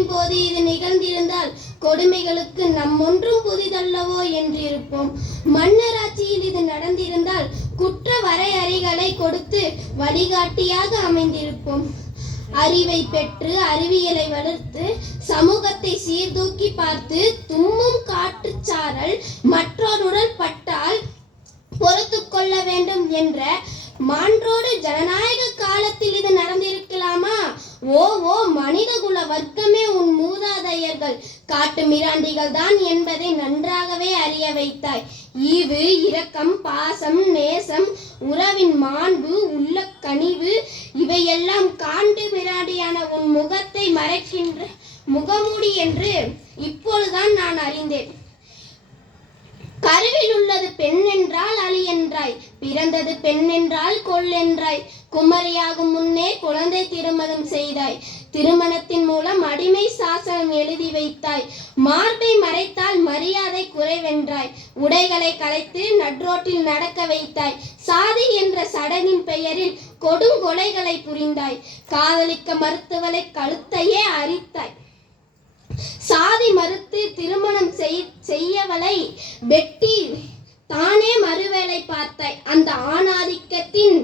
காலத்தின் போது இது நிகழ்ந்திருந்தால் கொடுமைகளுக்கு நம் ஒன்றும் புதிதல்லவோ என்றிருப்போம். மன்னராட்சியில் இது நடந்திருந்தால் குற்ற வரையறைகளை கொடுத்து வழிகாட்டியாக அமைந்திருப்போம். அறிவை பெற்று அறிவியலை வளர்த்து சமூகத்தை சீர்தூக்கி பார்த்து தும்மும் காற்றுச்சாரல் மற்றொருடன் பட்டால் பொறுத்து கொள்ள வேண்டும் என்ற மாண்போடு ஜனநாயக காலத்தில் இது நடந்திருக்கலாமா? ஓ மனிதகுல வர்க்கமே, உன் மூதாதையர்கள் காட்டு மிராண்டிகள் தான் என்பதை நன்றாகவே அறிய வைத்தாய். ஈவு, இரக்கம், பாசம், நேசம், உறவின் மாண்பு, உள்ள கனிவு இவையெல்லாம் காண்டு மிராண்டியான உன் முகத்தை மறைக்கின்ற முகமூடி என்று இப்பொழுதுதான் நான் அறிந்தேன். கருவில் உள்ளது பெண் என்றால் அழி என்றாய், பிறந்தது பெண் என்றால் கொல் என்றாய். குமரியாகும் முன்னே குழந்தை திருமணம் செய்தாய். திருமணத்தின் மூலம் அடிமை சாசனம் எழுதி வைத்தாய். மார்பை மறைத்தால் மரியாதை குறைவென்றாய். உடைகளை களைத்து நட்ரோட்டில் நடக்க வைத்தாய். சாதி என்ற சடங்கின் பெயரில் கொடுங்கொலைகளை புரிந்தாய். காதலிக்க மறுத்தவளை கழுத்தையே அரித்தாய். சாதி மறுத்து திருமணம் செய்யவளை வெட்டி தானே மறுவேளை பார்த்தாய். அந்த ஆணாதிக்கத்தின்